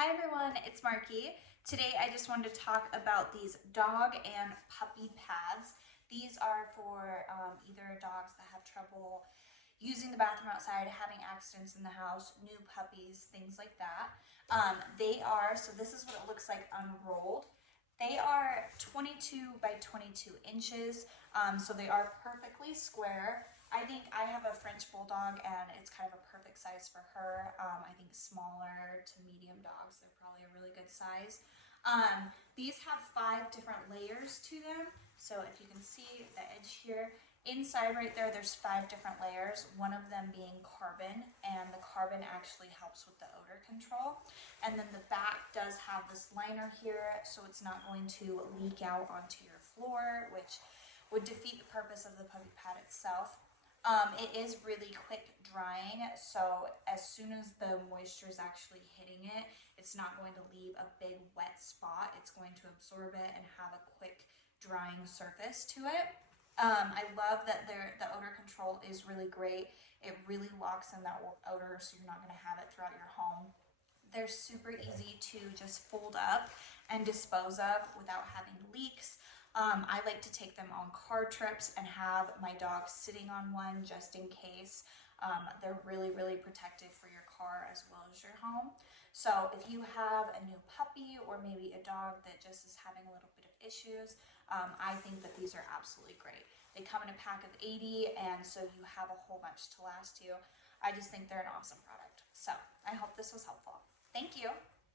Hi everyone, it's Marky. Today I just wanted to talk about these dog and puppy pads. These are for either dogs that have trouble using the bathroom outside, having accidents in the house, new puppies, things like that. So this is what it looks like unrolled. They are 22 by 22 inches, so they are perfectly square. I think I have a French Bulldog and it's kind of a perfect size for her. I think smaller to medium dogs, they're probably a really good size. These have 5 different layers to them. So if you can see the edge here, inside right there, there's 5 different layers, one of them being carbon, and the carbon actually helps with the odor control. And then the back does have this liner here, so it's not going to leak out onto your floor, which would defeat the purpose of the puppy pad itself. It is really quick drying, so as soon as the moisture is actually hitting it, it's not going to leave a big wet spot. It's going to absorb it and have a quick drying surface to it. I love that the odor control is really great. It really locks in that odor, so you're not going to have it throughout your home. They're super easy to just fold up and dispose of without having leaks. I like to take them on car trips and have my dog sitting on one just in case. They're really, really protective for your car as well as your home. So if you have a new puppy or maybe a dog that just is having a little bit of issues, I think that these are absolutely great. They come in a pack of 80, and so you have a whole bunch to last you. I just think they're an awesome product. So I hope this was helpful. Thank you.